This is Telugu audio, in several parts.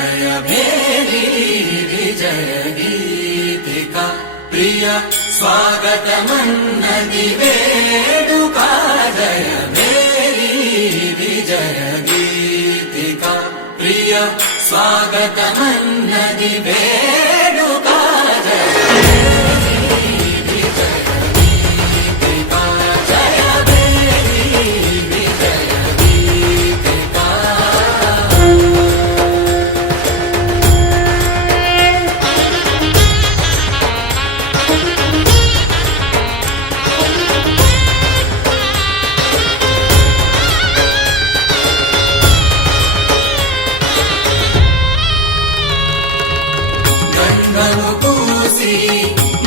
जय भेरी विजय गीतिका प्रिय स्वागतमन्नति वेडुका जय भेरी विजय गीतिका प्रिय स्वागतमन्नति वेडुका जय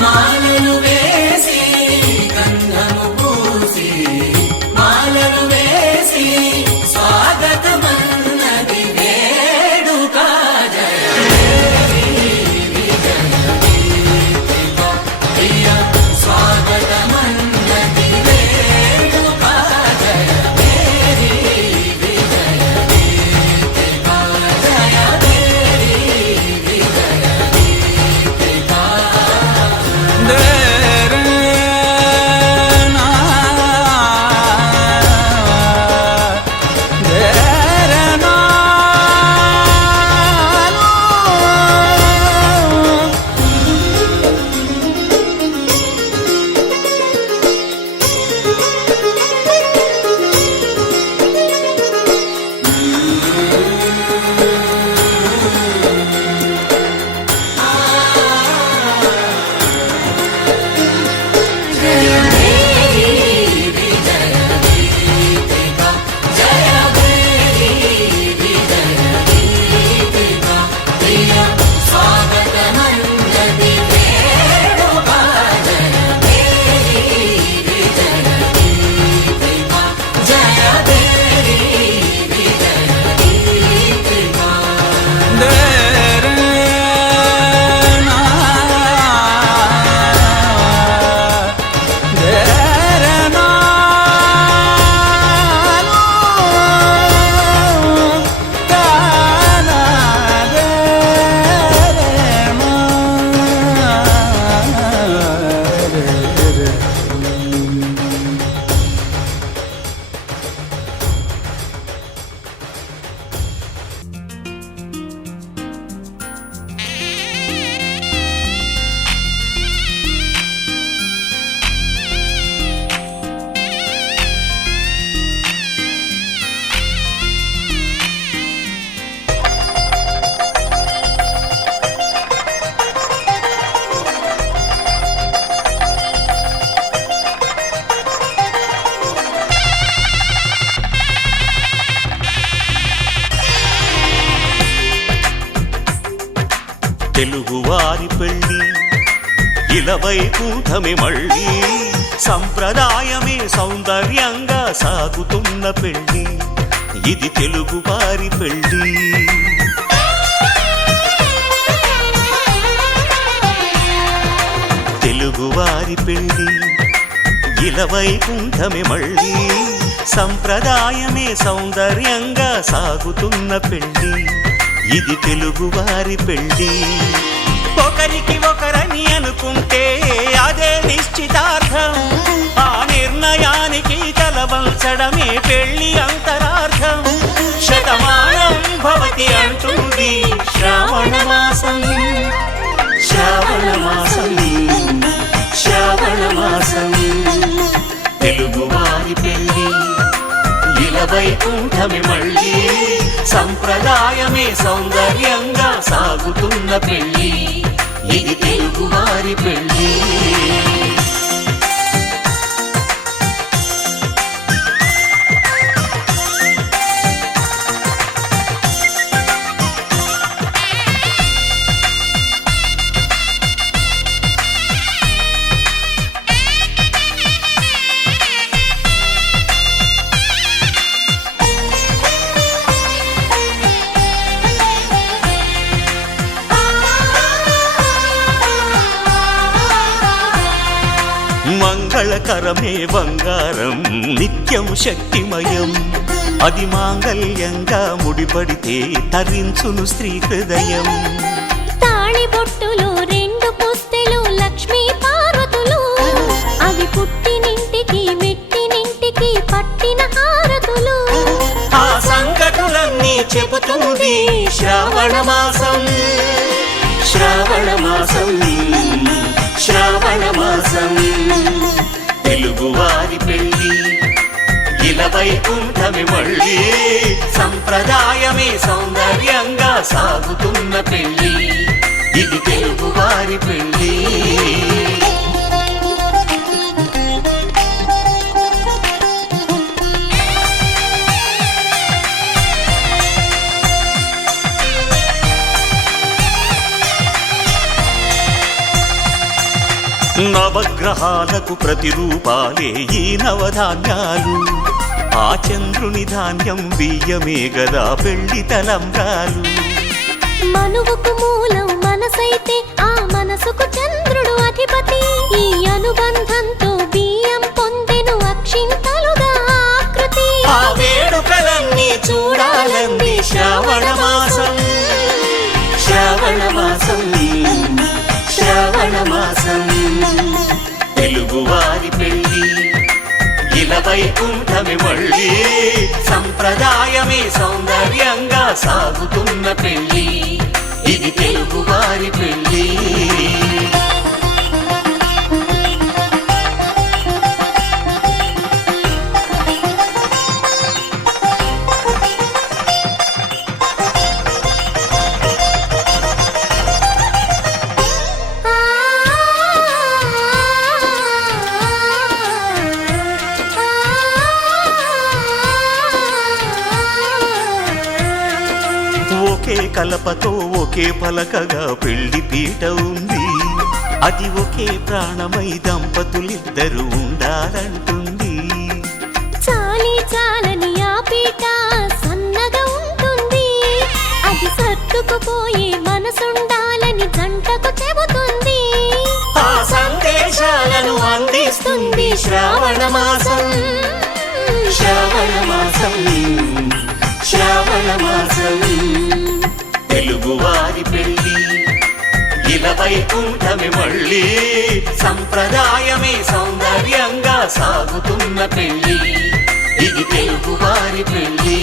మాలలు వేసి గంధము పూసి మాలలు వేసి స్వాగతమన్నది వేడుక జయ విజయ గీతికా ప్రియ స్వాగతమన్నది వేడుక జయ మేరీ విజయ గీతికా జయ మేరీ విజయ గీతికా తెలుగువారి పెళ్ళి ఇలవైకుంఠమే మళ్ళీ సంప్రదాయమే సౌందర్యంగా సాగుతున్న పెళ్ళి ఇది తెలుగువారి పెళ్ళి తెలుగువారి పెళ్ళి ఇలవైకుంఠమే మళ్ళీ సంప్రదాయమే సౌందర్యంగా సాగుతున్న పెళ్ళి ఇది తెలుగువారి పెళ్ళి ఒకరికి ఒకరని అనుకుంటే అదే నిశ్చితార్థం ఆ నిర్ణయానికి తలవంచడమే పెళ్ళి అంతరార్థం శతమానం భవతి అంటుంది శ్రావణ మాసం శ్రావణ మాసం శ్రావణ మాసం తెలుగువారి పెళ్ళి ఇలవైకుంఠమే మళ్ళీ సంప్రదాయమే సౌందర్యంగా సాగుతున్న పెళ్ళి ఇది తెలుగువారి పెళ్ళి మంగళకరమే బంగారం నిత్యం శక్తిమయం అది మాంగళ్యంగా ముడిపడితే తరించును స్త్రీ హృదయం. తాళిబొట్టులో 2 పుస్తెలు లక్ష్మీ పార్వతులు, అవి పుట్టినింటికి మెట్టినింటికి పట్టిన హారతులు. ఆ సంగతులన్నీ చెబుతుంది శ్రావణ మాసం. శ్రావణ మాసం, శ్రావణ మాసం, తెలుగువారి పెళ్ళి ఇలా వైకుంఠమి మళ్ళీ. సంప్రదాయమే సౌందర్యంగా సాగుతున్న పెళ్ళి, ఇది తెలుగువారి పెళ్ళి. నవగ్రహాలకు ప్రతిరూపాలే ఈ నవధాన్యాలు. ఆ చంద్రుని ధాన్యం బియ్యమే గదా పెళ్లి తలంబ్రాలు. మనువుకు మూలం మనసైతే ఆ మనసుకు చంద్రుడు అధిపతి. ఈ అనుబంధంతో బియ్యం పొందెను అక్షింతలుగా ఆకృతి. ఆ వేడుకలన్నీ చూడాలంది శ్రావణ మాసం. శ్రావణ మాసం, శ్రావణ మాసం, తెలుగువారి పెళ్ళి ఇలా వైకుంఠమి మళ్ళీ. సంప్రదాయమే సౌందర్యంగా సాగుతున్న పెళ్ళి, ఇది తెలుగువారి పెళ్ళి. ఒకే కలపతో ఒకే పలకగా పెళ్లి పీట ఉంది. అది ఒకే ప్రాణమై దంపతులిద్దరూ ఉండాలంటుంది. చాలి చాలని ఆ పీట సన్నగా ఉంటుంది. అది సర్దుకుపోయే మనసుండాలని జంటకు చెబుతుంది. ఆ సందేశాలను అందిస్తుంది శ్రావణ మాసం. శ్రావణ మాసం, శ్రావణ మాసం, తెలుగువారి పెళ్ళి ఇలా వైకుంఠమి మళ్ళీ. సంప్రదాయమే సౌందర్యంగా సాగుతున్న పెళ్ళి, ఇది తెలుగువారి పెళ్ళి.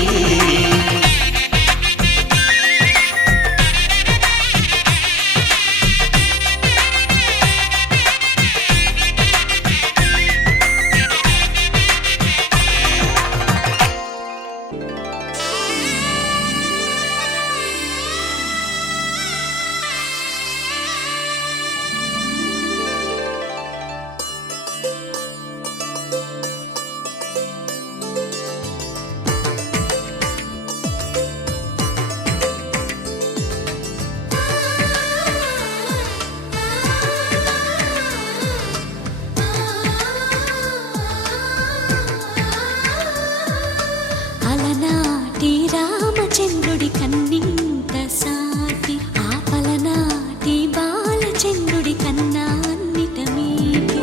అలనాటి రామచంద్రుడి కన్నింత సాటి, ఆ పలనాటి బాలచంద్రుడి కన్నా అన్నిట మీటి.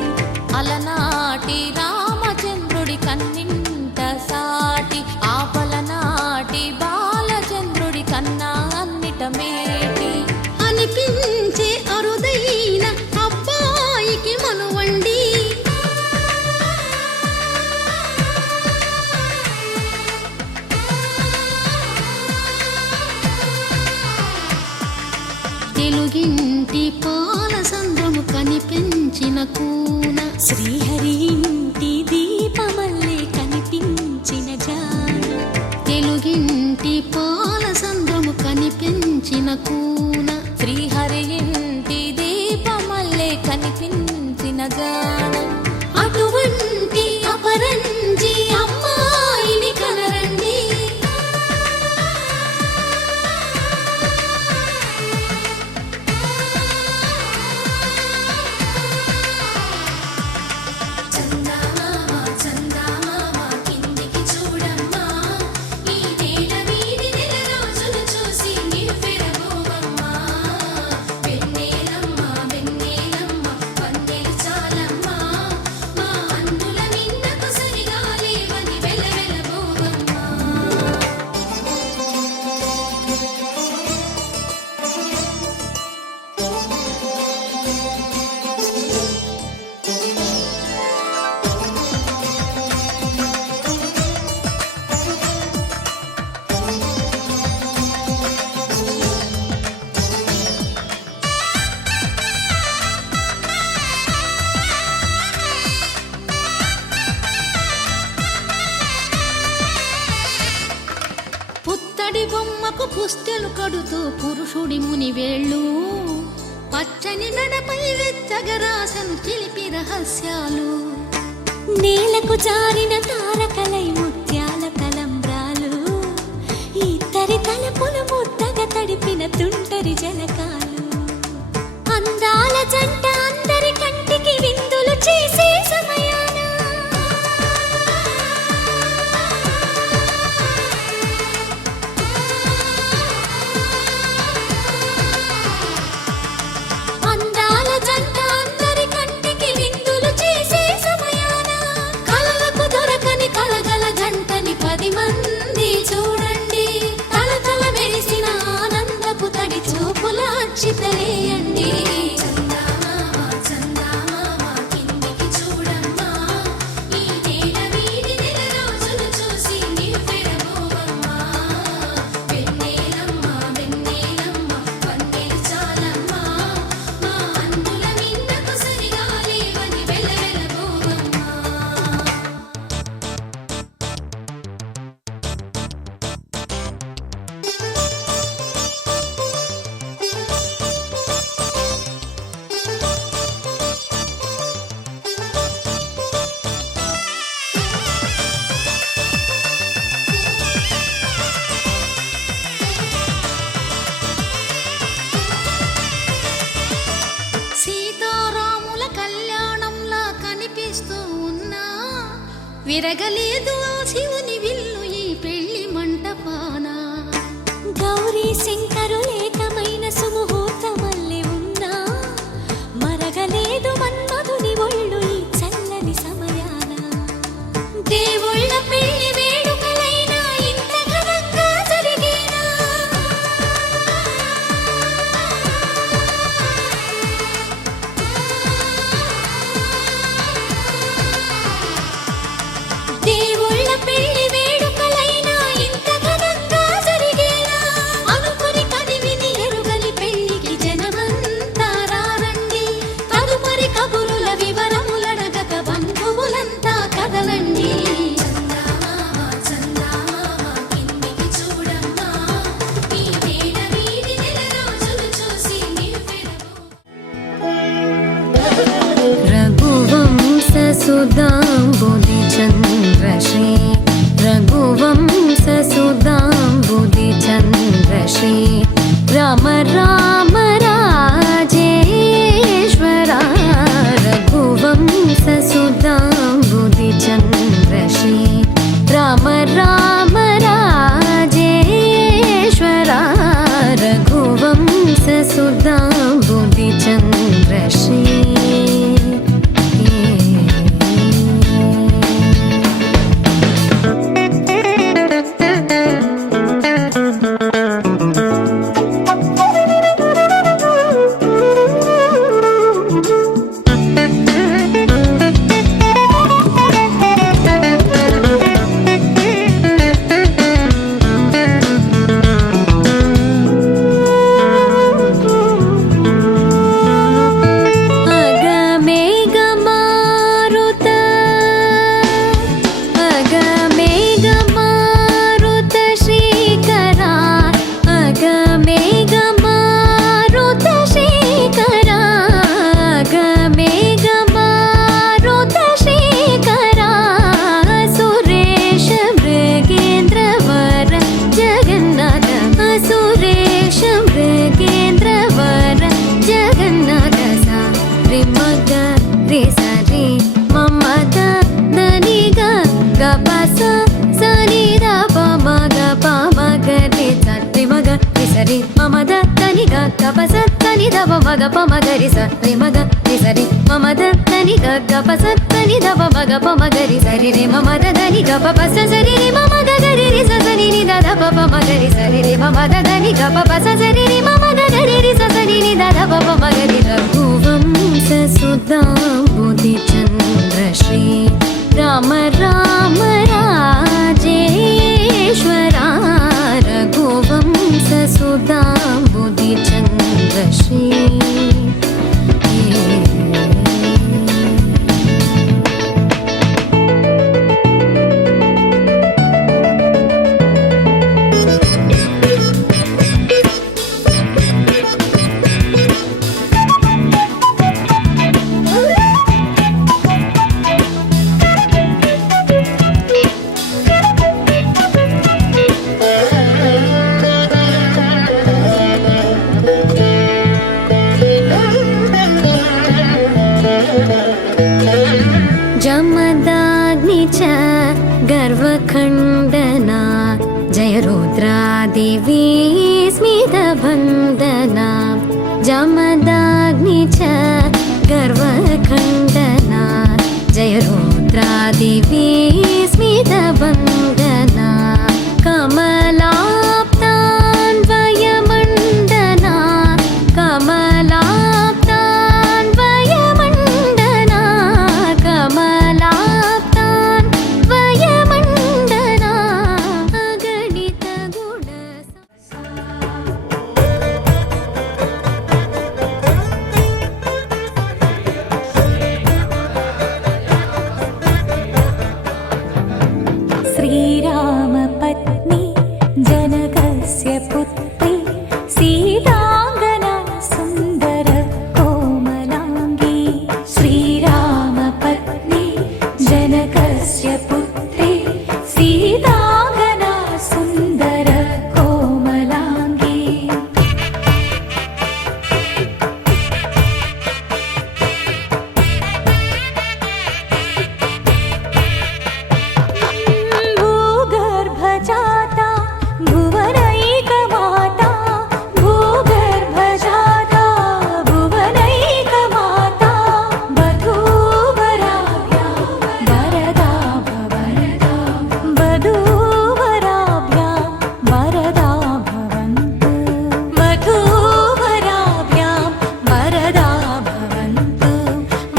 అలనాటి రామచంద్రుడి కన్నింత సాటి, ఆ పలనాటి బాలచంద్రుడి కన్నా అన్నిట మేటి. అనిపించే అరుదైన అబ్బాయికి మనువండి. తెలుగింటి పాల సంద్రము కనిపించిన కూన, శ్రీహరి ఇంటి దీపమల్లే కనిపించిన జాన. తెలుగింటి పాల సంద్రము కనిపించిన కూన, శ్రీహరి ఇంటి దీపమల్లే కనిపించిన జాన. అటువంటి అపరంజి అమ్మాయిని కనరండి. చూడమ్మా, ఈ నేల వీధి నెల రోజులు చూసి నివ్వెరబోవమ్మా. కొమ్మకు పుస్తెలు కడుతూ పురుషుడి ముని వేళ్ళు పచ్చని నడపై వెచ్చగరాసను చిలిపి రహస్యాలు నేలకు జారిన తారకలై ముత్యాల తలంబ్రాలు ఇద్దరి తలపులు ముద్దగా తడిపిన తుంటరి జలకాలు అందాల జంట అందరి కంటికి విందులు చేసే సమయాన అందాల జంట అందరి కంటికి విందులు చేసే సమయాన కలలకు దొరకని కలగల జంటని 10 మంది చూడండి తలతల మెరిసిన ఆనందపు తడి చూపుల అక్షితలేయండి సీతారాముల కళ్యాణంలా కనిపిస్తూ ఉన్నా విరగలేదు ఆ శివుని విల్లు ఈ పెళ్లి మంటపాన గౌరీ శంకరులేకమైన సుముహూర్తమల్లె ఉన్నా మరగలేదు మన్మధుని ఒళ్ళు ఈ చల్లని సమయాన దేవుళ్ళ పెళ్లి వేడుకలైనా ఇంత ఘనంగా జరిగేనా దేవుళ్ళ పెళ్లి వేడుకలైనా ఇంత ఘనంగా జరిగేనా అనుకుని కదివిని ఎరుగని పెళ్లికి జనమంతా రారండి తదుపరి కబురుల వివరములడగక బంధువులంతా కదలండి కిందికి చూడమ్మా ఈ వేళ వీడి నెల రోజులు చూసి रघुवंशसुधाम्बुधिचन्द्रश्री रघुवंशसुधाम्बुधिचन्द्रश्री राम राम राजेश्वरा रघुवंशसुधाम्बुधिचन्द्रश्री राम राम राजेश्वरा रघुवंशसुधाम्बुधिचन्द्रश्री మగ పమగరి సరి మగ సరి మమ దని గ పసని దవ మగ పమగరి సరి రే మమ దని గ పస సరి రే మమ గరి రి సని ని ద పమగరి సరి రే మమ దని గ పస సరి రే మమ గరి రి సని ని ద పమగరి రఘువంశ సుధాంబుధి చంద్రశ్రీ రామ రామ రాజేశ్వరా రఘువంశ సుధాంబుధి చంద్రశ్రీ वधूवरैकवोत्रादिवी स्मितबन्धना जमदाग्नि च गर्वखण्डना जयरुद्रादिवी स्मितबन्धना कमलाप्तान्वयमण्डना कमलाप्तान्वयमण्डना कमलाप्तान्वयमण्डना अगणितगुण श्रीरामपत्नी जनकस्य पुत्री सीताङ्गना सुन्दर कोमलाङ्गी श्रीरामपत्नी जनकस्य पुत्री सीताङ्गना सुन्दर कोमलाङ्गी भूगर्भजाता भुवनैकमाता भूगर्भजाता भुवनैकमाता वधूवराभ्यां वरदा भवन्तु वधूवराभ्यां वरदा भवन्तु वधूवराभ्यां वरदा भवन्तु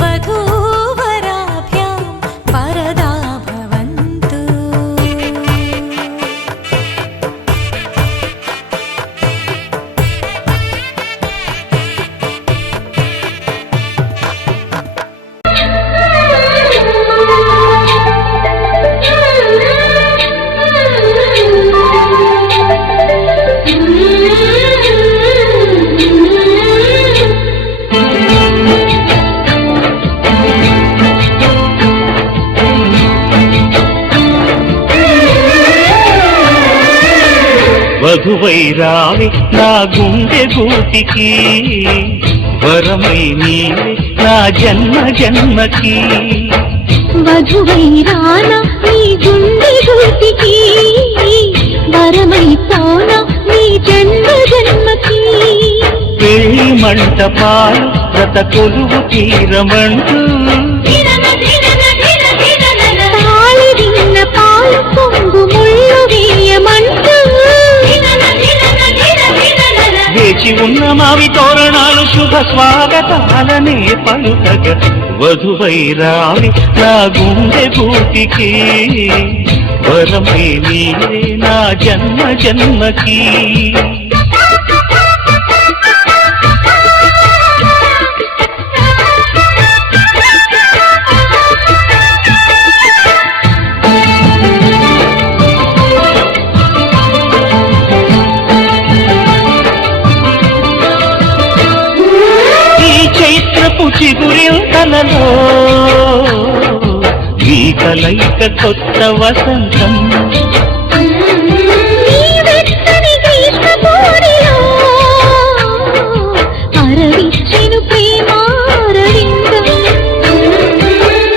वधूवराभ्यां वरदा भवन्तु వధువై రావి నా గుండె గూటికి వరమై నీవే నా జన్మ జన్మకి వధువై రానా నీ గుండె గూటికి వరమై పోనా నీ జన్మ జన్మకి పెళ్లి మంటపాలు రత కొలువు తీరమంటూ తాళి విన్న పాలు పొంగు ముళ్ళు వేయమంటూ వేచి ఉన్న మావి తోరణాలు శుభ స్వాగతాలనే పలుకగ వధువై రావి నా గుండె గూటికి వరమై నీవే నా జన్మ జన్మకి ఈ చైత్రపు చిగురింతలలో ఈ కలయిక కొత్త వసంతం నీ వెచ్చని గ్రీష్మపూరిలో అరవిచ్చెను ప్రేమారవిందం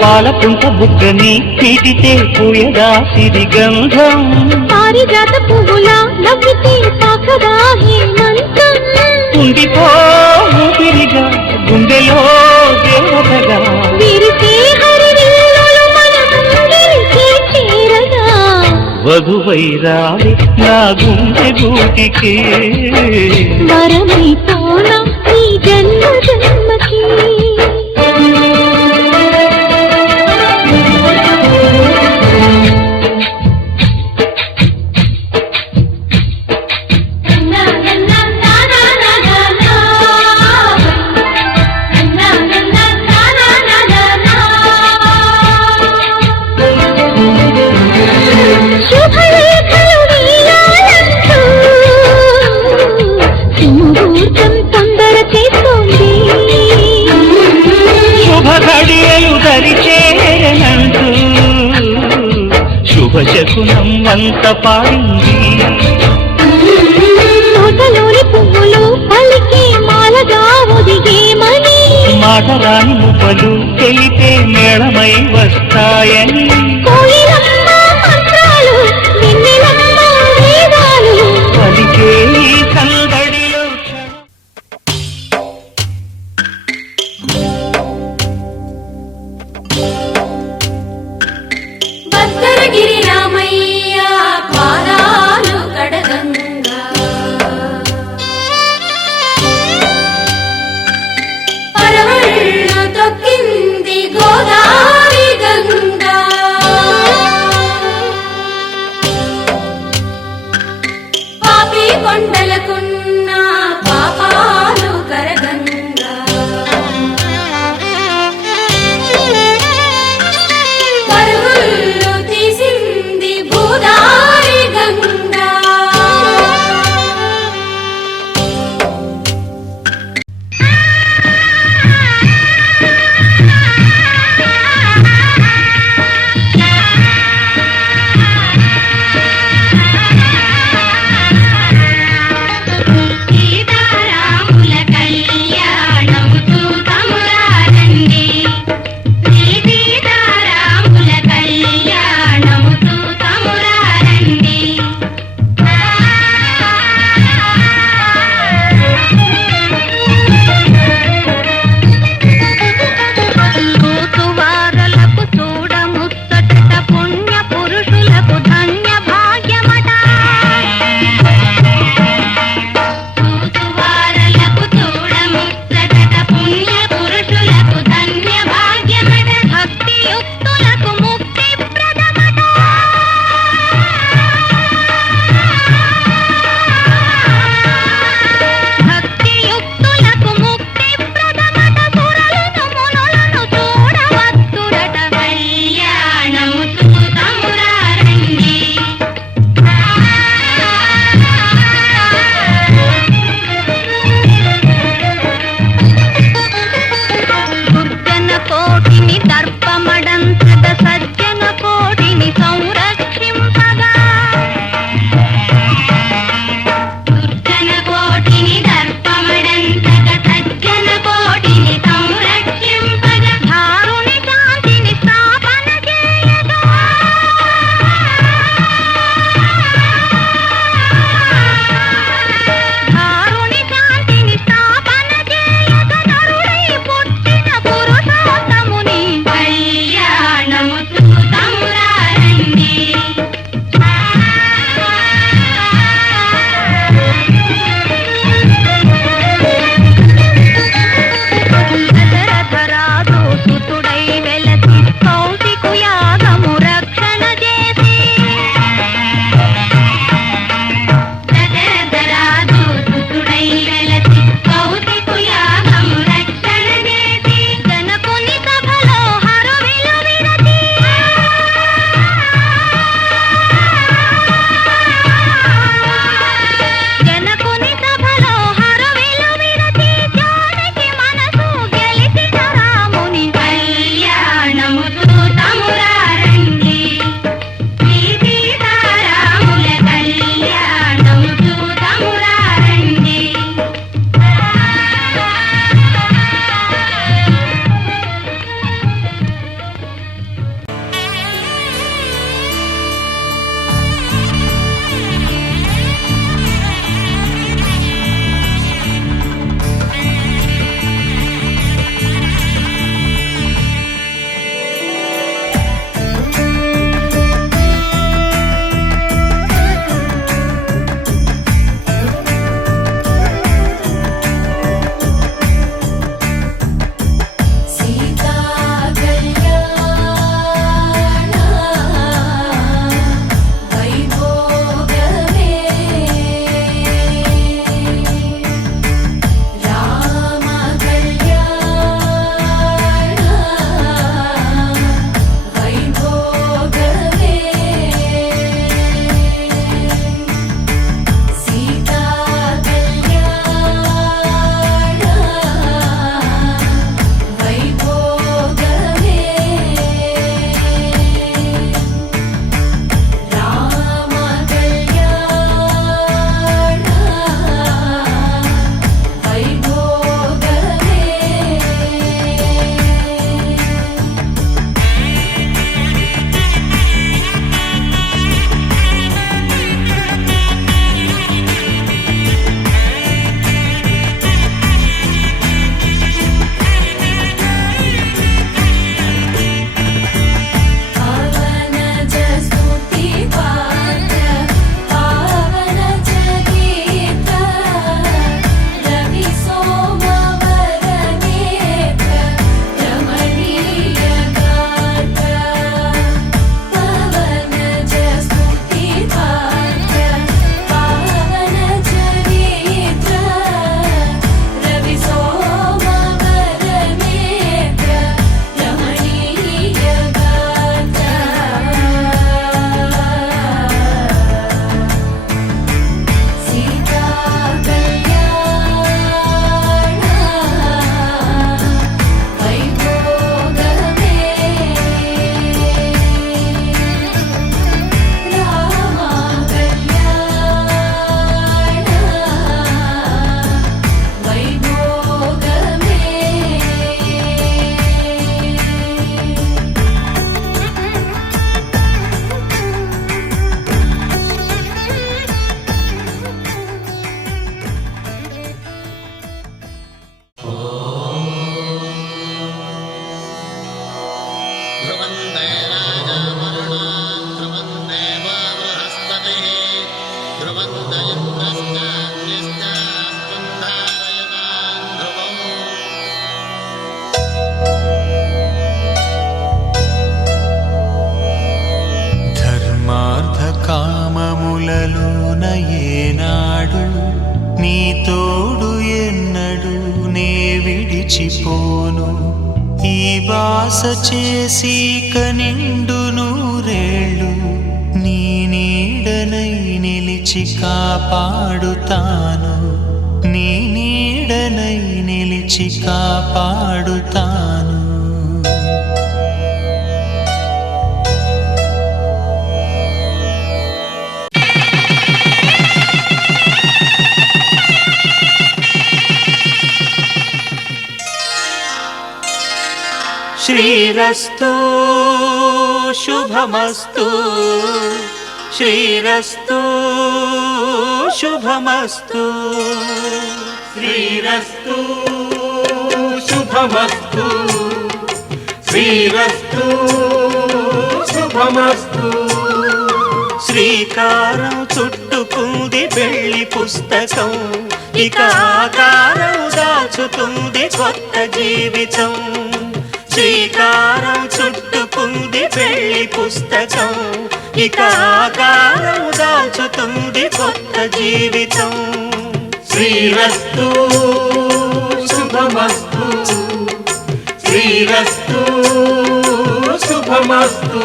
పాలపుంట బుగ్గని పీటితే పూయదా సిరి గంధం పారిజాత పువ్వులా నవ్వితే పాకదా హేమంతం ఉండిపో ఊపిరిగా గుండెలో దేవతగా విరిసే హరివిల్లులు మన ముంగిలికి చేరగా వధువై రావి నా గుండె గూటికి వరమై పోనా నీ జన్మ జన్మకి శుభలేఖలు వీయాలంటూ సుముహూర్తం తొందర చేస్తోంది శుభ ఘడియలు దరిచేరనంటూ శుభ శకునం వంత పాడింది తోటలోని పువ్వులు పలికి మాలగా ఒదిగేమని మాటరాని మువ్వలు తెలిపే మేళమై వస్తాయని కోయిలమ్మ మంత్రాలు వెన్నెలమ్మ వేదాలు కొండలకున్న పాపాలు కరగంగా పరుగులు తీసింది భూదారి గంగా ఈ నీ తోడు ఎన్నడు నే విడిచిపోను ఈ వాస చేసి కనిండు నూరేళ్ళు నీ నీడనై నిలిచి కాపాడుతాను నీ నీడనై నిలిచి కాపాడుతాను శ్రీరస్తు శుభమస్తు శ్రీరస్తు శుభమస్తు శ్రీరస్తు శుభమస్తు శ్రీరస్తు శుభమస్తు శ్రీకారం చుట్టుకుంది పెళ్లి పుస్తకం ఇక ఆకారం దాచుతుంది కొత్త జీవితం శ్రీకారం చుట్టుకుంది పెళ్లి పుస్తకం ఇక ఆకారం దాచుతుంది కొత్త జీవితం శ్రీరస్తు శుభమస్తు శ్రీరస్తు శుభమస్తు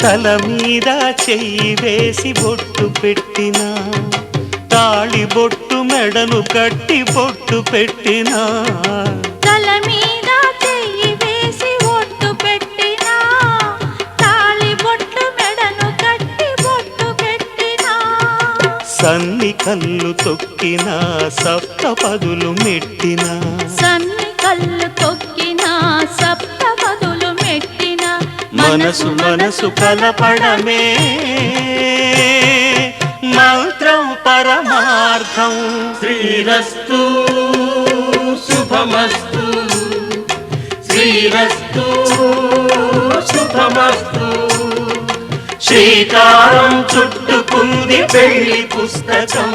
తల మీద చెయ్యి వేసి బొట్టు పెట్టినా తాళి బొట్టు మెడను కట్టి బొట్టు పెట్టినా తల మీద చెయ్యి వేసి ఒట్టు పెట్టినా తాళి బొట్టు మెడను కట్టి బొట్టు పెట్టినా సన్ని కళ్ళు తొక్కినా సప్త పదులు మెట్టినా సన్ని కళ్ళు తొక్కినా సప్త పదులు మెట్టినా మనసు మనసు కలపడమే మంత్రం పరమార్థం శ్రీరస్తు శుభమస్తు శ్రీరస్తు శుభమస్తు శ్రీకారం చుట్టుకుంది పెళ్లి పుస్తకం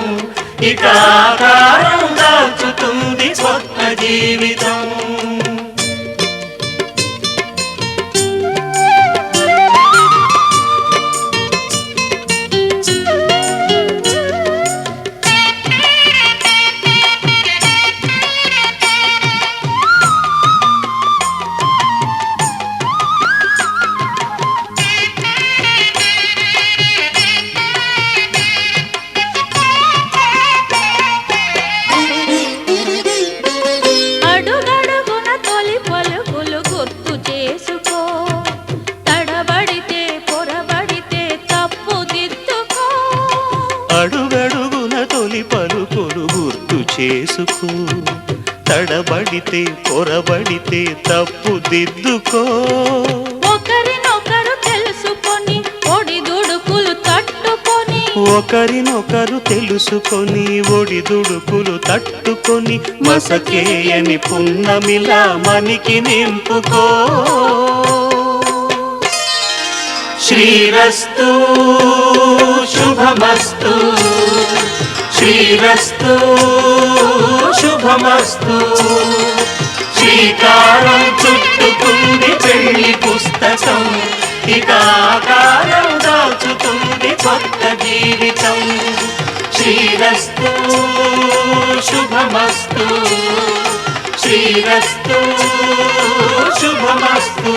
ఇక ఆకారం దాచుతుంది కొత్త జీవితం అడుగడుగున తొలి పలుకులు గుర్తు చేసుకో తడబడితే పొరబడితే తప్పు దిద్దుకో అడుగడుగున తొలి పలుకులు గుర్తు చేసుకో తడబడితే పొరబడితే తప్పు దిద్దుకో ఒకరినొకరు తెలుసుకొని ఒడిదుడుకులు తట్టుకొని ఒకరినొకరు తెలుసుకొని ఒడిదుడుకులు తట్టుకొని మసకేయని పున్నమిలా మనికి నింపుకో శ్రీరస్తు శుభమస్తు శ్రీరస్తు శుభమస్తు శ్రీకారం చుట్టుకుంది పెళ్లి పుస్తకం ఇక ఆకారం దాచుతుంది కొత్త జీవితం శ్రీరస్తు శుభమస్తు శ్రీరస్తు శుభమస్తు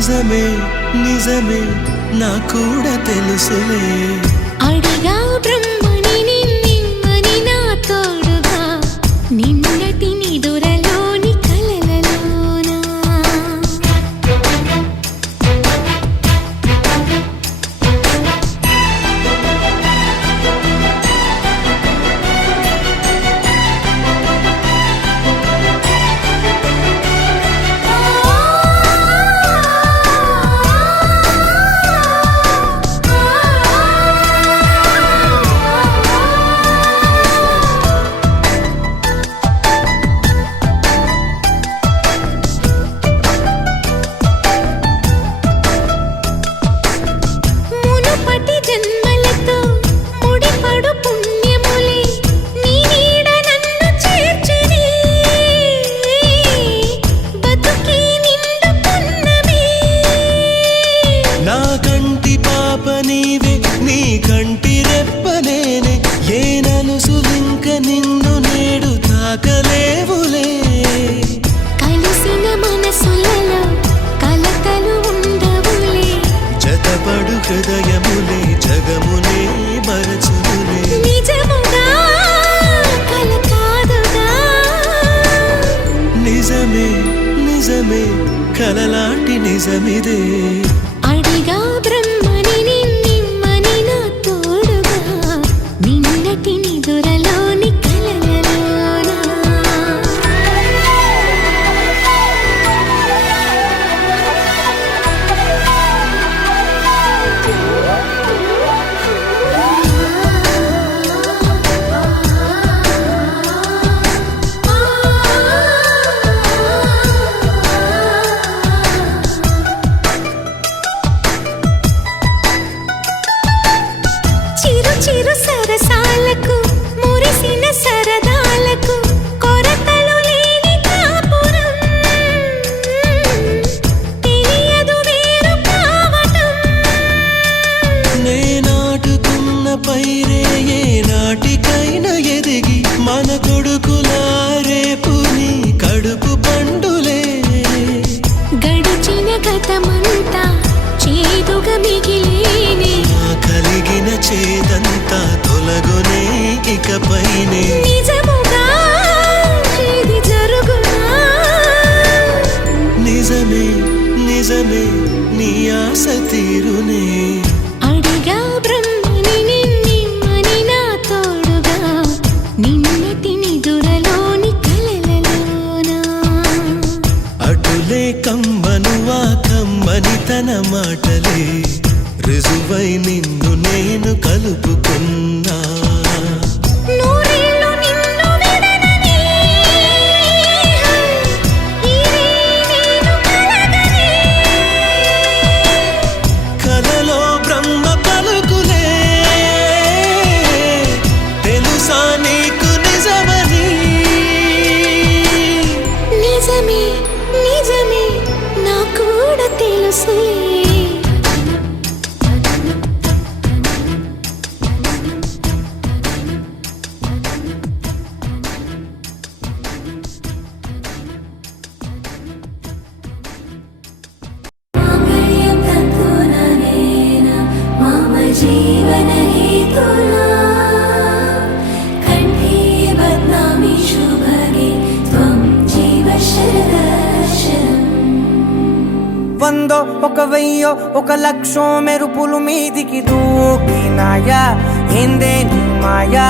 నిజమే నిజమే నా కూడా తెలుసులే అడిగా బ్రహ్మని నిన్నిమ్మని నా తోడుగా నిన్నటి నిదురలోని కలలలోనా మునుపటి జన్మలతో ముడిపడు పుణ్యములే నీ నీడ నన్ను చేర్చిని బతుకి నిండు పున్నమి నా కంటి పాప నీవే నీ కంటి రెప్ప నేనే ఏ నలుసులింక నిన్ను నేడు తాకలేవులే కలిసిన మనసులలో కలతలు ఉండవులే జతపడు హృదయములే జగమునే మరచులే నిజముగా కల కాదుగా నిజమే నిజమే కలలాంటి నిజమిదే అడిగా బ్రహ్మని నిన్నిమ్మని నా తోడుగా నిన్నటి నిదురలోని కలలలోనా చిరు చిరు సరసాలకు మురిసిన సరదాలకు కొరతలు లేని కాపురం తెలియదు వేరు కావటం నే నాటుకున్న పైరే ఏ నాటికైనా ఎదిగి మన కొడుకులా రేపు నీ కడుపు పండులే గడిచిన గతమంతా చేదుగా మిగిలేనే నా కలిగిన చేదంతా తొలగునే ఇకపైనే నిజముగా ఇది జరుగునా నిజమే నిజమే నీ ఆశ తీరునే అడిగా బ్రహ్మని నిన్నిమ్మని నా తోడుగా నిన్నటి నిదురలోని కలలలోనా అటులే కమ్మను ఆ కమ్మని తన మాటలే రుజువై నిన్ను నేను కలుపుకున్నా నూరేళ్ళు నిన్ను విడనని ఇదే నేను కలగని కలలో బ్రహ్మ పలుకులే తెలుసా నీకు నిజమని నిజమే నిజమే నా కూడా తెలుసులే జీవన హేతునా కంఠే బద్నామి శుభగే త్వం జీవ శరదర్శనం వందో ఒక వెయ్యో ఒక లక్షో మెరుపులు మీదికి దూకినాయా ఏందే నీ మాయా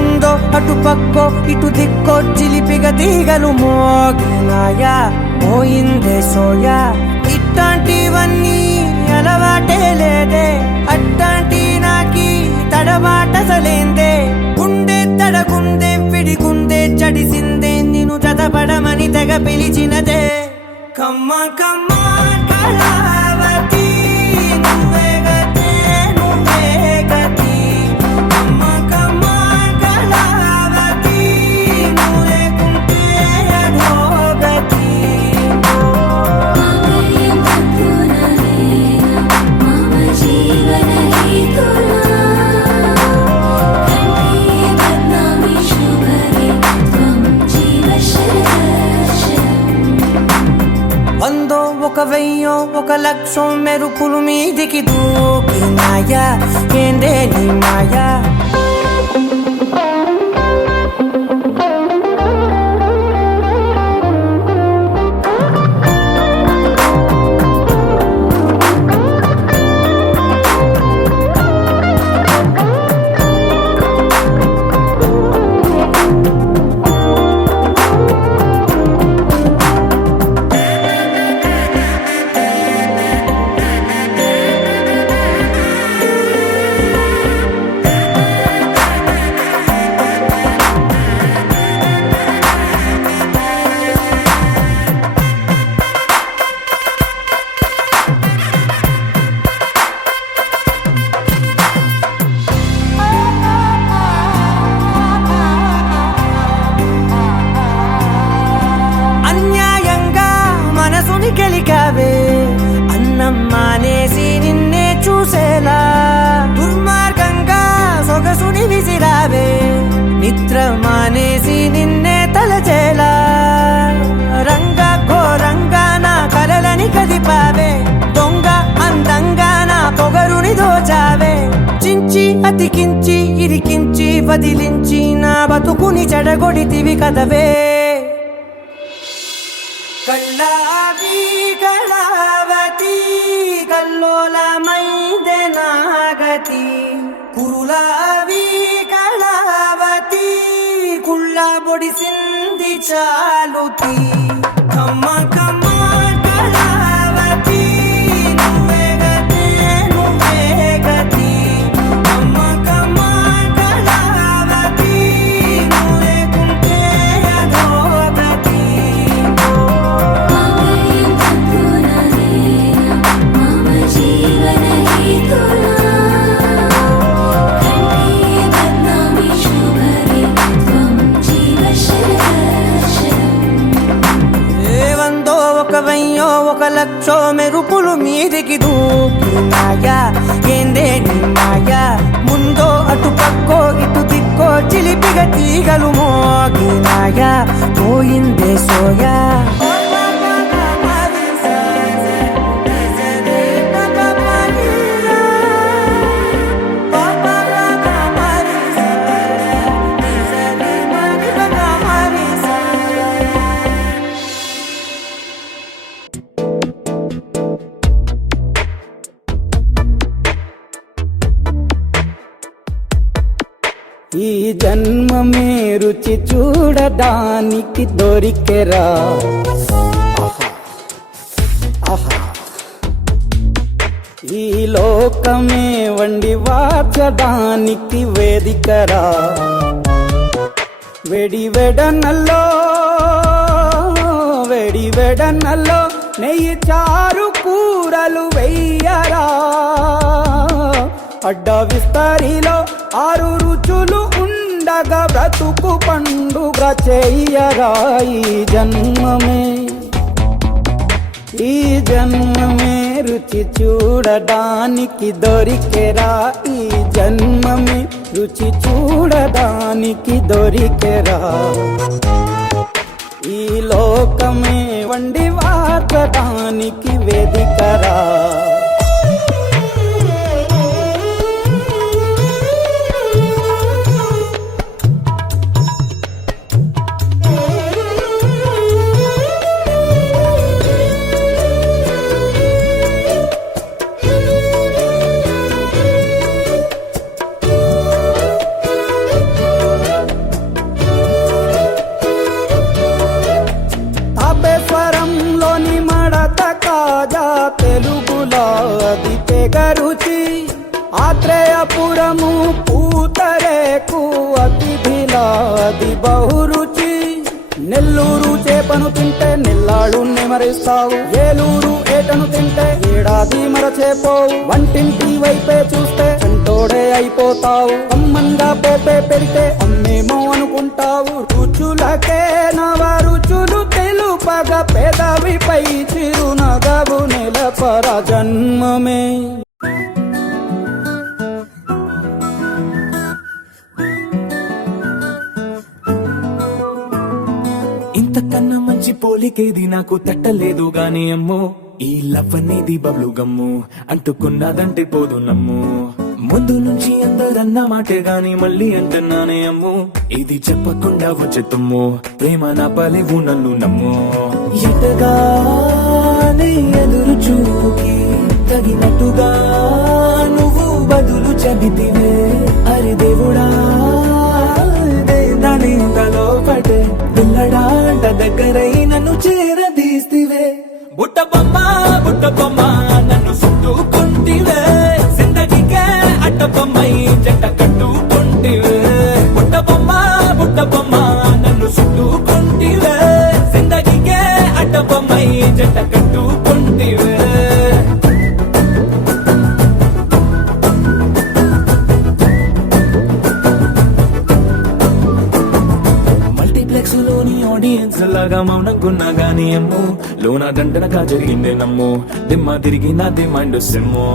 ఉందో అటు పక్కో ఇటు దిక్కో చిలిపిగ తీగలు మోగినాయా పోయిందే సోయా ఇట్లాంటివన్నీ అలవాటే లేదే అట్లాంటి నాకి తడబాటసలేందే గుండె తడగుందే విడిగుందే చడిసిందే నిన్ను చదపడమని తెగ పిలిచినదే కమ్మ కమ్మ కళావతి నువ్వే గతే నువ్వే గతి కమ్మ కమ్మ కళావతి నువ్వు లేకుంటే అధోగతి జీవన హేతునా కంఠే బద్నామి శుభగే త్వం జీవ శరదర్శనం వందో ఒక లక్షం మెరుపులు మీదికి దూకినాయా ఏందే నీ మాయా అన్యాయంగా మనసుని గెలికావే అన్నం మానేసి నిన్నే చూసేలా దుర్మార్గంగా సొగసుని విసిరావే నిద్ర మానేసి నిన్నే తలచేలా రంగా ఘోరంగా నా కలలని కదిపావే దొంగ అందంగా నా పొగరుని దోచావే చించి అతికించి ఇరికించి వదిలించి నా బతుకుని చెడగొడితివి కదవే కళ్ళావి కళావతి కల్లోలమైందే నాగతి కురులావి కళావతి కుళ్ళ బొడిసింది చాలుతి కమ్మ కమ్మ కళావతి నువ్వే గతే నువ్వే గతి కమ్మ కమ్మ కళావతి నువ్వు లేకుంటే అధోగతి मम जीवन हेतुना कण्ठे बध्नामि शुभगे त्वं जीव शरदशरम् ఏ వందో ఒక వెయ్యో ఒక లక్షో మెరుపులు మీదికి దూకినాయా ఏందే నీ మాయా ముందో అటు పక్కో ఇటు దిక్కో చిలిపిగ తీగలు మోగినాయా పోయిందే సోయా ఈ జన్మమే రుచి చూడడానికి దొరికెరా ఆహా, ఆహా. ఈ లోకమే వండి వాచడానికి వేదికరా వెడి వెడనల్లో నెయ్యి చారు కూరలు వెయ్యరా అడ్డ విస్తరిలో 6 రుచులు ఉండగా బ్రతుకు పండుగ చెయ్యరా ఈ జన్మమే రుచి చూడడానికి దొరికెరా ఈ జన్మమే రుచి చూడడానికి దొరికెరా ఈ లోకమే వండి వాచడానికి వేదికరా తాపేశ్వరంలోని మడత కాజా తెలుగులో అది తెగరుచి ఆత్రేయపురము పూతరేకు అతిథిలా అది బహురుచి నెల్లూరు చేపను తింటే నెల్లాళ్ళు నెమరిస్తావు ఏలూరు ఏటను తింటే ఏడాది మరచేపోవు వంటింటి వైపే చూస్తే చెంటోడే అయిపోతావు అమ్మంగా పోపే పెడితే అమ్మేమో అనుకుంటావు రుచులకే నవ రుచులు తెలుపగ పెదవిపై చిరునగవు నిలపర జన్మమే ఇంతకన్నా మంచి పోలికేది నాకు తట్టలేదు గాని అమ్మో ఈ లవ్ అనేది బబ్లు గమ్ము అంటుకున్నదంటే పోదు నమ్ము ముందు నుంచి అందరన్న మాటే గాని మళ్ళీ అంటున్నానే అమ్ము ఇది చెప్పకుండా వచ్చే తుమ్ము ప్రేమ నా పలేవు నన్ను నమ్ము ఎటగానే ఎదురు చూకి తగినట్టుగా నువ్వు బదులు చెబితివే అరే దేవుడా దాని తలో పటే పిల్లడాంట దగ్గరై నన్ను చేరదీస్తివే బుట్ట బొమ్మ నన్ను చుట్టుకుంటివే జిందగీకే అట్ట బొమ్మై జంట కట్టుకుంటివే బుట్ట బొమ్మ నన్ను చుట్టుకుంటివే జిందగీకే అట్ట బొమ్మై జంట కట్టుకుంటివే మల్టీప్లెక్స్ లోని ఆడియన్స్ లాగా మౌనంకున్నా గానీ అమ్ము లోన దండనగా జరిగిందే నమ్ము దిమ్మ తిరిగి నాది మైండ్ సిమ్ము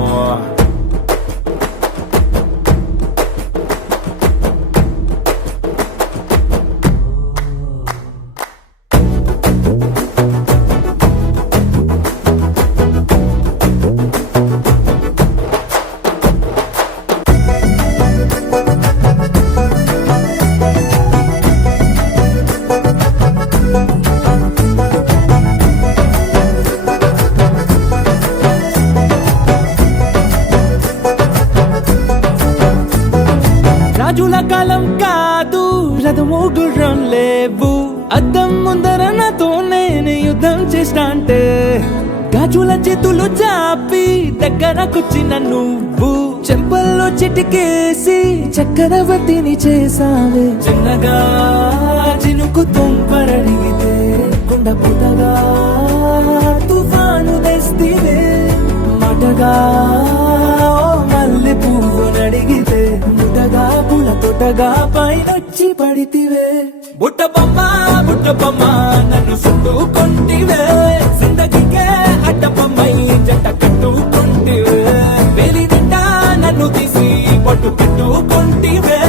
రాజుల కాలం కాదు రథము గుర్రం లేవు అద్దం ముందర నాతో నేను యుద్ధం చేస్తా అంటే గాజుల చేతులు చాపి దగ్గరకొచ్చిన నువ్వు చెంపల్లో చిటికేసి చక్రవర్తిని చేసావే చిన్నగా చినుకు తుంపరడిగితే కుండ పుటగా తుఫాను తెస్తివే మాటగా మల్లె పువ్వు నడిగితే ముటగా పుల తొటగా పైనొచ్చి పడితివే బుట్ట బొమ్మ నన్ను చుట్టుకుంటివే జిందగీకే అడ్డ బొమ్మై జంట కట్టుకుంటివే వేలి నిండా నన్ను తీసి పట్టు పెట్టుకుంటివే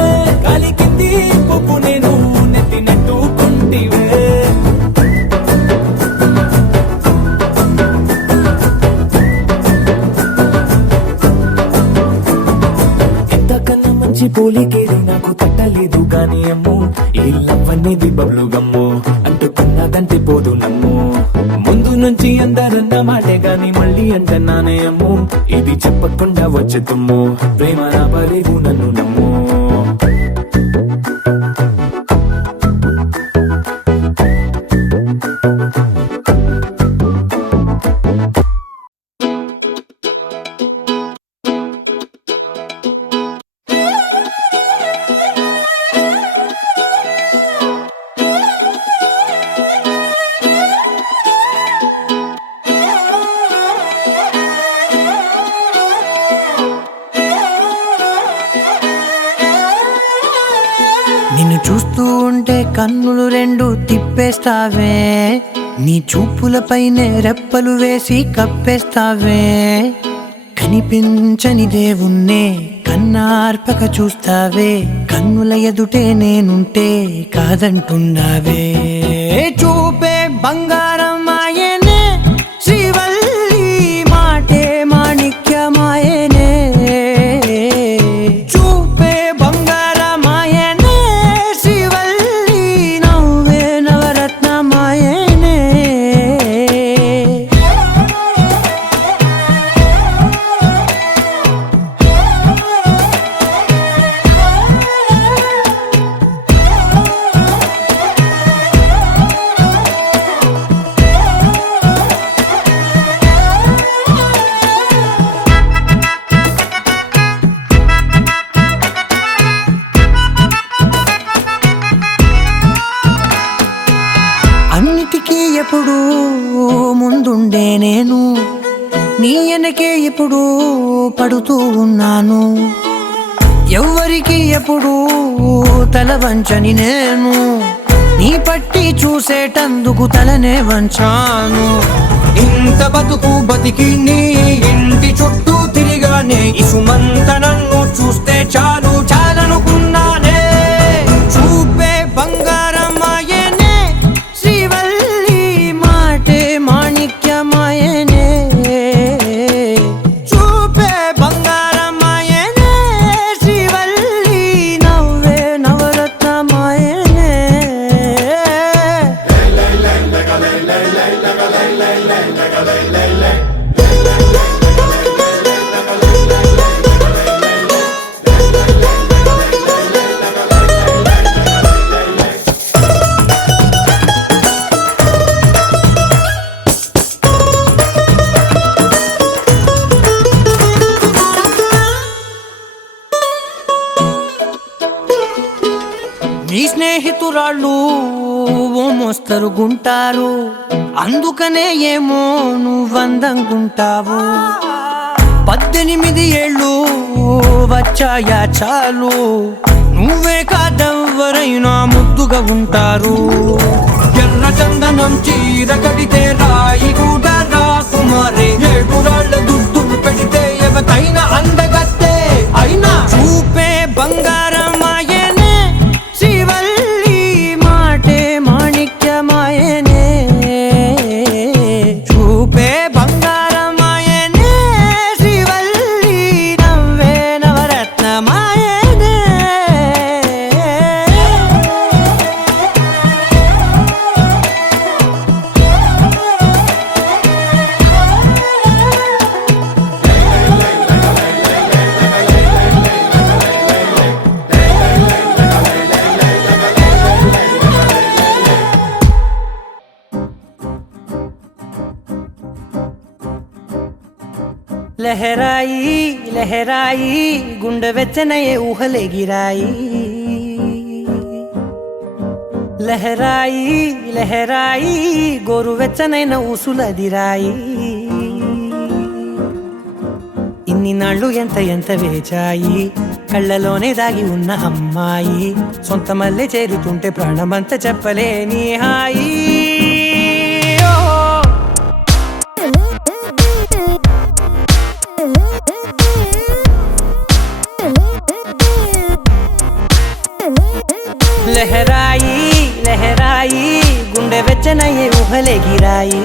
గాలి కింది పువ్వు నేను నెత్తి నెట్టుకుంటివే పోలికేది నాకు తట్టలేదు గాని అమ్ము ఈ లవ్ అనేది బబ్లు గమ్ము అంటుకున్నదంటే పోదు నమ్ము ముందు నుంచి అందరన్న మాటే గాని మళ్ళీ అంటున్నానే అమ్ము ఇది చెప్పకుండా వచ్చే తుమ్ము ప్రేమ నా పలేవు నన్ను నమ్ము నిన్ను చూస్తూ ఉంటే కన్నులు రెండు తిప్పేస్తావే నీ చూపులపైనే రెప్పలు వేసి కప్పేస్తావే కనిపించని దేవుణ్ణే కన్నార్పక చూస్తావే కన్నుల ఎదుటే నేనుంటే కాదంటున్నావే చూపే బంగారం ఆయనే శ్రీవల్లి మాటే మాణిక్యమాయనే చూపే బంగారమాయనే శ్రీవల్లి నవ్వే నవరత్నమాయనే అన్నిటికీ ఎప్పుడు ముందుండే నేను నీ వెనకే ఎప్పుడు పడుతూ ఉన్నాను ఎవ్వరికి ఎప్పుడు తల వంచని నేను నీ పట్టి చూసేటందుకు తలనే వంచాను ఇంత బతుకు బతికి నీ ఇంటి చుట్టూ తిరిగానే ఇసుమంత నన్ను చూస్తే చాలు చాలనుకున్నానే చూపే బంగారమాయనే శ్రీవల్లి మాటే మాణిక్యమాయనే స్నేహితురాళ్ళు ఓ మోస్తరు గుంటారు, అందుకనే ఏమో నువ్వందంగుంటావు. 18 ఏళ్ళు వచ్చాయా చాలు, నువ్వే కాదెవ్వరైనా ముద్దుగా ఉంటారు. ఎర్ర చందనం చీర కడితే రాయి కూడా రాకుమారే, 7 రాళ్ళ దుద్దులు పెడితే ఎవతైనా అందగత్తే. అయినా చూపే బంగారమాయనే, శ్రీవల్లి మాటే మాణిక్యమాయనే. చూపే బంగారమాయనే, శ్రీవల్లి నవ్వే నవరత్నమాయనే. లహరాయి లహరాయి గుండె వెచ్చనయే ఊహలెగిరాయి. లహరాయి లహరాయి గోరు వెచ్చనైన ఊసులదిరాయి. ఇన్ని నాళ్ళు ఎంత ఎంత వేచాయి, కళ్ళలోనే దాగి ఉన్న అమ్మాయి. సొంత మల్లె చేరుతుంటే ప్రాణమంతా చెప్పలేని హాయి. లహరాయి లహరాయి గుండె వెచ్చనయ్యే ఊహలెగిరాయి.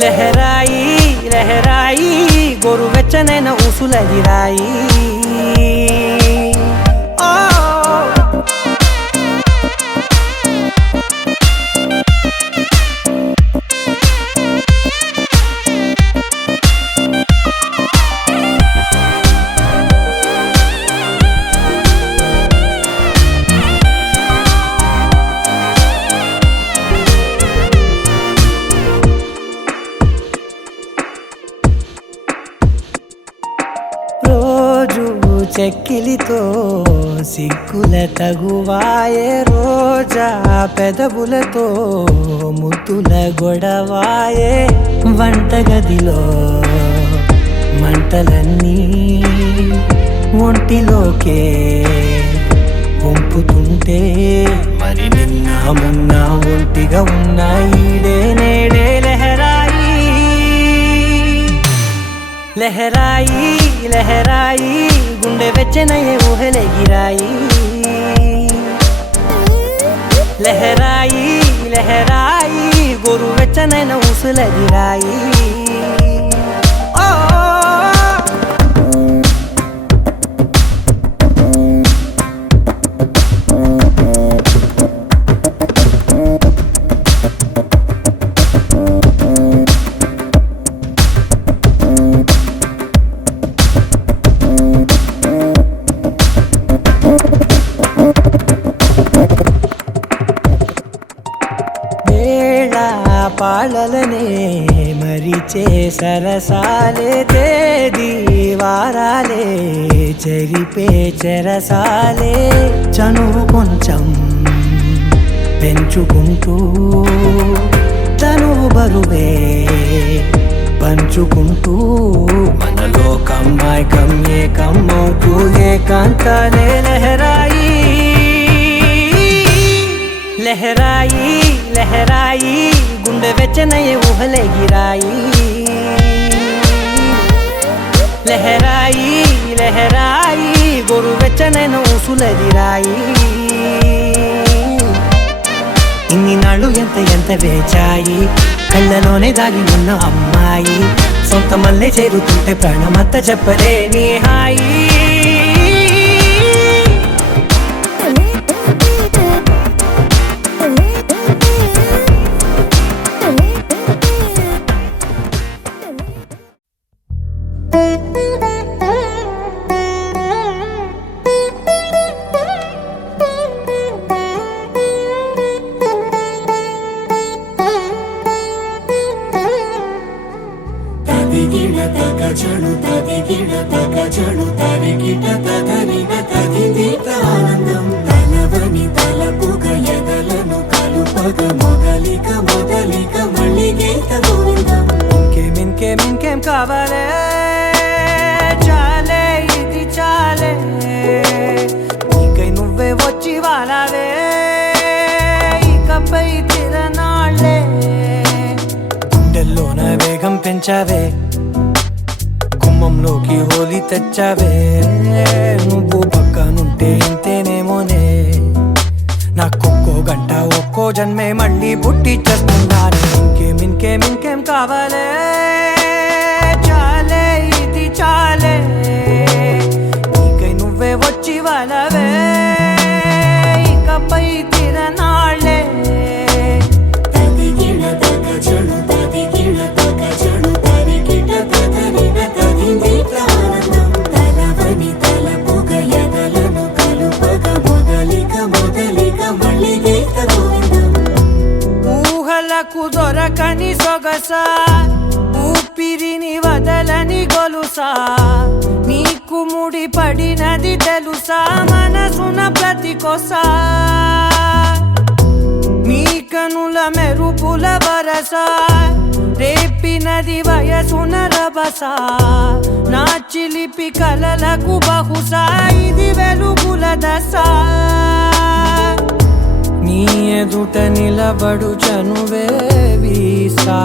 లహరాయి లహరాయి గోరు వెచ్చనైన ఊసులదిరాయి. చెక్కిలితో సిగ్గుల తగువాయే, రోజా పెదవులతో ముద్దుల గొడవాయే. వంటగదిలో మంటలన్నీ ఒంటిలోకే వంపుతుంటే, మరి నిన్న మొన్న ఒంటిగా ఉన్నాయి నేడే. లహరాయి లహరాయి లహరాయి గుండె వెచ్చనయ్యే ఊహలెగిరాయి. లహరాయి లహరాయి గోరు వెచ్చనైన ఊసులదిరాయి. పాలలనే మరిచే సరసాలే, తేదీ వారాలే చెరిపే చెరసాలే. చనువు కొంచెం పెంచుకుంటూ తనువు బరువే పంచుకుంటూ, మనలో కమ్మాయికం ఏకమవుతూ ఏకాంతాలే. లహరాయి లహరాయి లహరాయి గుండె వెచ్చనయ్యే ఊహలెగిరాయి. లహరాయి లహరాయి గోరు వెచ్చనైన ఊసులదిరాయి. ఇన్ని నాళ్ళు ఎంత ఎంత వేచాయి, కళ్ళలోనే దాగి ఉన్న అమ్మాయి. సొంత మల్లె చేరుతుంటే ప్రాణమంతా చెప్పలేని హాయి. తదిగిడ తగ చడు తరిగిట తగరిన తది తీత ఆనంద కలుపగ మొదలిక మొదలిక మళ్ళీ గీత గోవిందం. ఇంకేం కావాలే చాలే ఇది చాలే నీకై నువ్వే వచ్చి వాలావే ఇకపై తిరనాళ్ళే గుండెల్లోన వేగం పెంచావే గుమ్మంలోకి హోలీ తెచ్చావే నువ్వు పక్కనుంటే ఇంతేనేమోనే నాకొక్కో గంట ఒక్కో జన్మే మళ్ళీ పుట్టి చేస్తున్నాను. ఇంకేం కావాలే చాలే ఇది చాలే నీకై నువ్వే వచ్చి వాళ్ళవే ఇకపై తిరనాళ్ళే. తదిగిణ తగ చెడు తదిగిణ తగ చెడు తరికిట తదనిన తదిందిట ఆనందం. తలవని తలపుగ ఎదలను కలుపగ మొదలిక మొదలిక మళ్ళీ గీత గోవిందం. ఊహలకు దొరకని సొగసా ఊపిరిని వదలని గొలుసా నీకు ముడి పడినది తెలుసా మనసున ప్రతి కొసా నీ కనుల మెరుపుల వరస రేపినది వయసున రభస నా చిలిపి కలలకు బహుశా ఇది వెలుగుల దశ నీ ఎదుట నిలబడు చనువే వీసా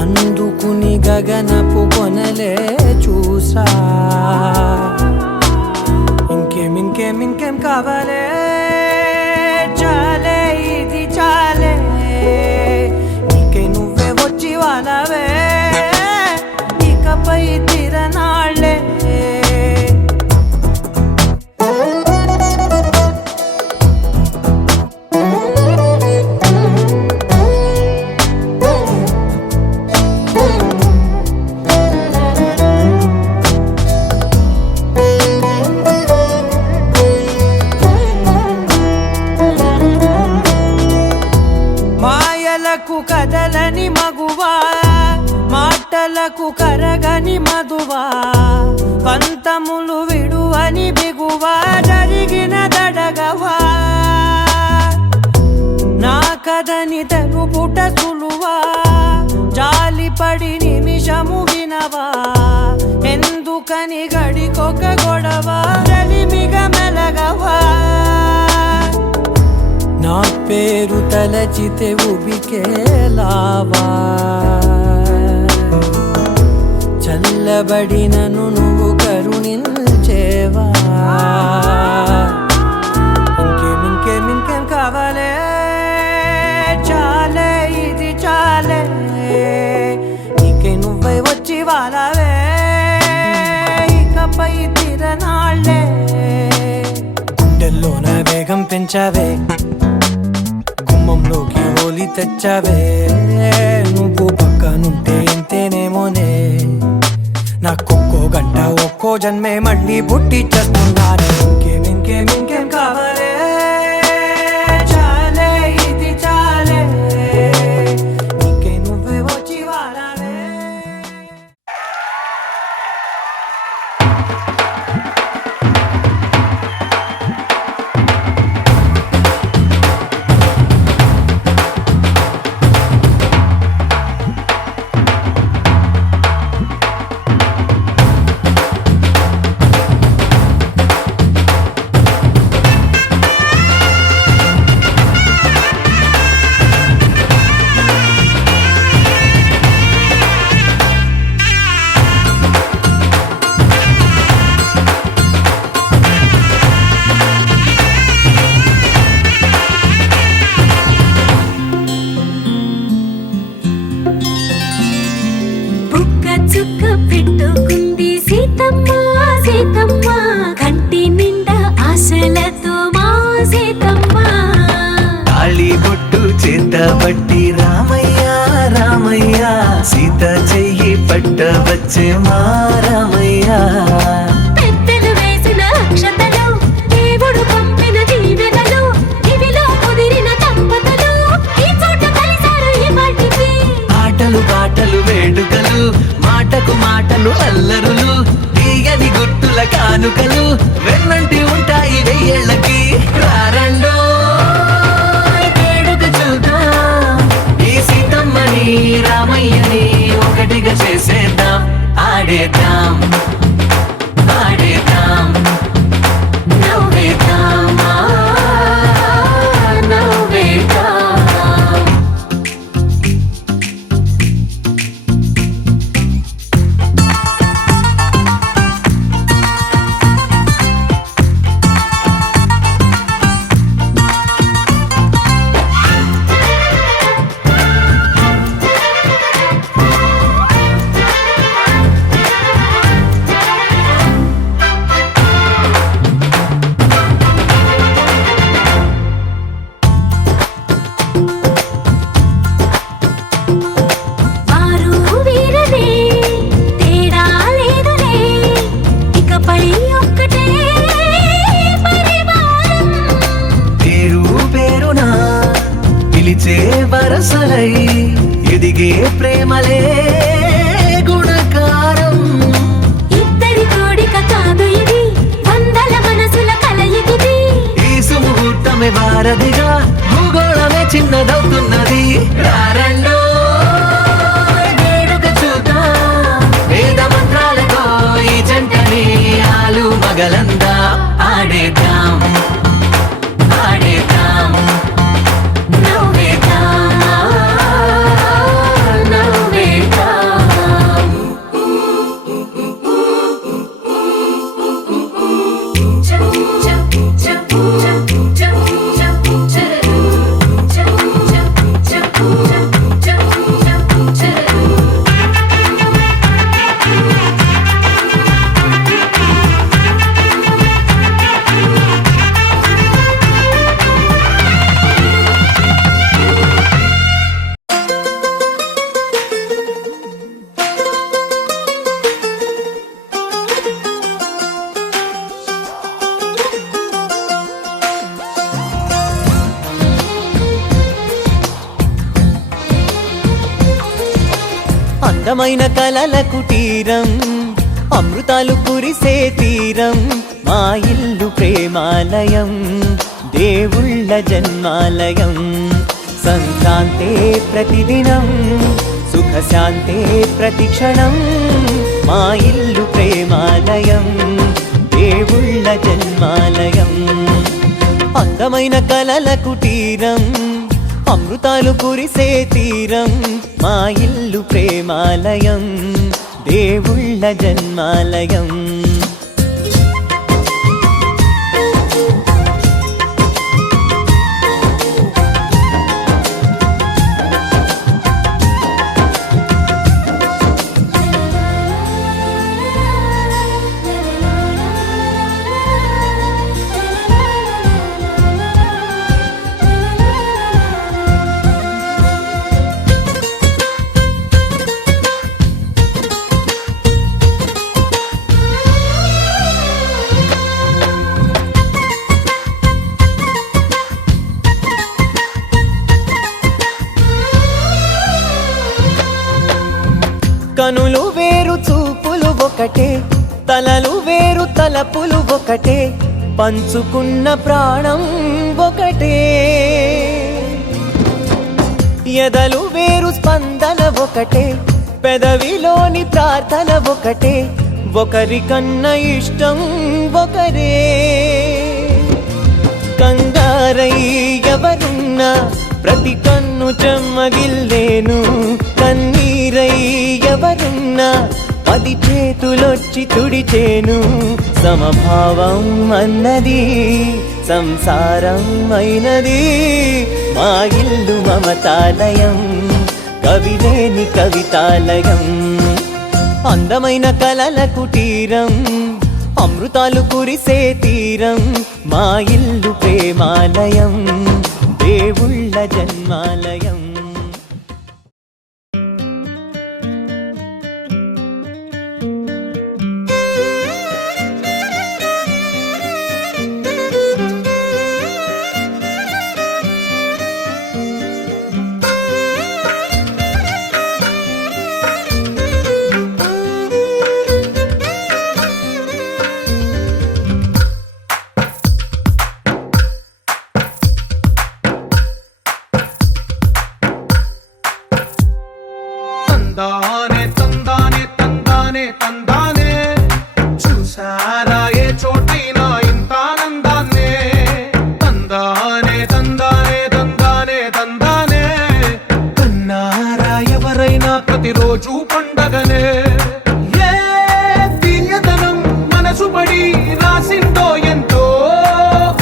అందుకుని గగనపు కొనలే చూసా. ఇంకేం కావాలే చాలే ఇది చాలే నీకై నువ్వే వచ్చి వాళ్ళవే ఇకపై తిరనాళ్ళే. మాయలకు కదలని మగువా మాటలకు కరగని మధువా పంతములు విడువని బిగువా జరిగిన దడగవా నా కథని తెలుపుట సులువా జాలిపడి నిమిషము వినవా ఎందుకని గడికొక గొడవ రలిమిగ మెలగవా నా పేరు తలచితే ఉబికేలావా చల్లబడినను నువ్వు కరుణించేవా. ఇంకేం కావాలే చాలే ఇది చాలే నీకై నువ్వై వచ్చి వాళ్ళవే ఇకపై తిరనాళ్ళే గుండెల్లోన వేగం పెంచావే గుమ్మంలోకి హోలీ తెచ్చావే నువ్వు పక్కనుంటే ఇంతేనేమోనే నాకొక్కో గంట ఒక్కో జన్మే మళ్ళీ పుట్టి చేస్తున్నాను. ఇంకేం కావాలే చాలే ఇది చాలే నీకై నువ్వే వచ్చి వాళ్ళవే. పట్టి రామయ్య రామయ్య సీత చెయ్యి పట్ట వచ్చే మా రామయ్య పెద్దలు వేసిన అక్షతలు దేవుడు పంపిన దీవెనలు ఇవిలో కుదిరిన దంపతులు ఈ చోట కలిసారు ఈ వాటికి ఆటలు పాటలు వేడుకలు మాటకు మాటలు అల్లరులు తీయని గుర్తుల కానుకలు వెన్నంటి ఉంటాయి వెయ్యేళ్ళకి రారండో రామయ్యని ఒకటిగా చేసేద్దాం, ఆడేద్దాం ఆడేద్దాం నవ్వేద్దాం నవ్వేద్దాం వరసలై ఎదిగే ప్రేమలే గుణకారం. ఇద్దరి కోడిక కాదు ఇది, వందల మనసుల కలయికిది. ఈ సుముహూర్తమే వారధిగా, భూగోళమే చిన్నదవుతున్నది. రారండో వేడుక చూద్దాం, వేద మంత్రాలతో ఈ జంటని ఆలు మగలందా ఆడేద్దాం ఆడేద్దాం అందమైన కలల కుటీరం, అమృతాలు కురిసే తీరం, మా ఇల్లు ప్రేమాలయం, దేవుళ్ళ జన్మాలయం. సంక్రాంతే ప్రతిదినం, సుఖశాంతే ప్రతిక్షణం, మా ఇల్లు ప్రేమాలయం, దేవుళ్ళ జన్మాలయం. అందమైన కలల కుటీరం, అమృతాలు కురిసే తీరం, మా ఇల్లు ప్రేమాలయం, దేవుళ్ళ జన్మాలయం. కనులు వేరు చూపులు ఒకటే, తలలు వేరు తలపులు ఒకటే, పంచుకున్న ప్రాణం ఒకటే. ఎదలు వేరు స్పందన ఒకటే, పెదవిలోని ప్రార్థన ఒకటే, ఒకరికన్నా ఇష్టం ఒకరే. కంగారై ఎవరున్నా ప్రతి కన్ను చెమ్మగిల్లేను, కన్నీరై ఎవరున్నా 10 చేతులొచ్చి తుడిచేను. సమభావం అన్నది సంసారం అయినది, మా ఇల్లు మమతాలయం, కవిలేని కవితాలయం. అందమైన కలల కుటీరం, అమృతాలు కురిసే తీరం, మా ఇల్లు ప్రేమాలయం, దేవుళ్ళ జన్మాలయం. తందానే తందానే తందానే తందానే చూసారా ఏ చోటైనా ఇంత ఆనందాన్నే తందానే తందానే తందానే తందానే కన్నారా ఎవరైనా ప్రతిరోజు పండగనే ఏ తీయదనం మనసు పడి రాసిందో ఎంతో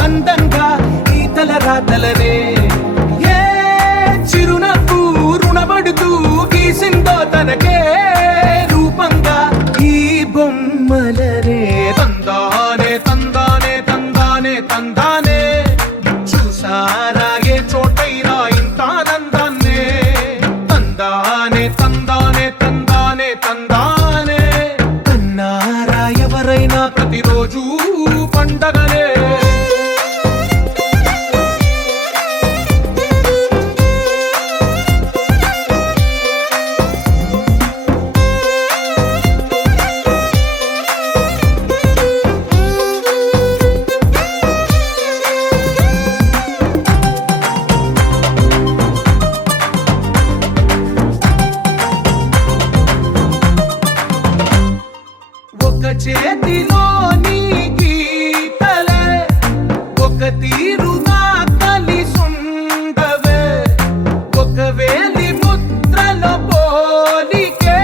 అందంగా ఈ తలరాతలనే ఏ చిరునవ్వు రుణపడుతూ గీసిందో తనకే రూపంగా ఈ బొమ్మలనే తందానే తందానే తందానే తందానే చూసారా ఏ చోటైనా ఇంత ఆనందాన్నే తందానే తందానే తందానే తందానే కన్నారా ఎవరైనా ప్రతిరోజు పండగనే ఒక చేతిలో నీ గీతలే ఒక తీరుగా కలిసుండవే ఒక వేలి ముద్రలో పోలికే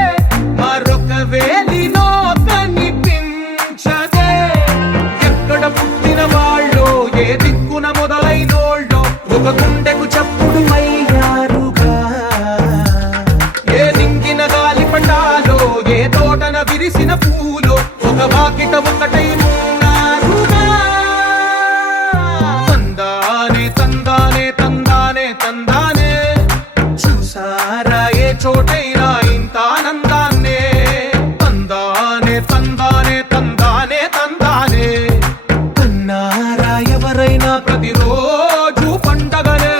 మరొక వేలిలో కనిపించదే ఎక్కడ పుట్టిన వాళ్ళో ఏ దిక్కున మొదలైనోళ్ళో ఒక గుండెకు చప్పుడు అయ్యారుగా ఏ నింగిన గాలి పండాలో ఏ తోటన విరిసిన పూలో ఒక వాకిట ఒకటై ఉన్నారుగా తందానే తందానే తందానే తందానే చూసారా ఏ చోటైనా ఇంత ఆనందాన్నే తందానే తందానే తందానే తందానే కన్నారా ఎవరైనా ప్రతిరోజు పండగనే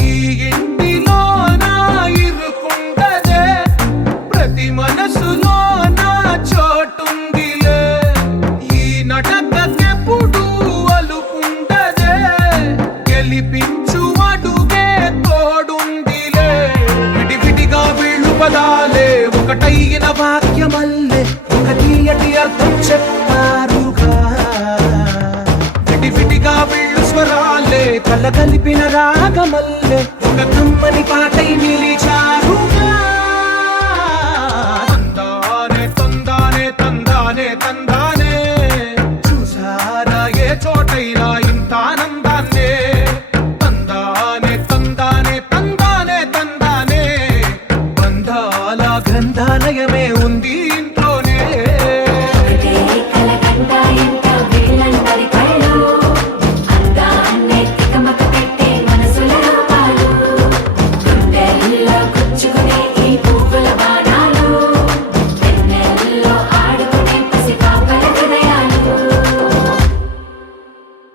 ఈ ఇంటిలో నా ఇరుకుండదే ప్రతి మనసులో నా చోటుందిలే ఈ నటకెప్పుడు అలుకుండదే గెలిపించు అడుగే తోడుందిలే విడివిడిగా వీళ్ళు పదాలే ఒకటైన వాక్యమల్లే ఒక తీయటి అర్థం చెప్పారుగా విడివిడిగా వీళ్ళు స్వరాలే కల కలిపిన రాగమల్లే ఒక కమ్మని పాటై నిలిచారుగా తందానే తందానే తందానే తందానే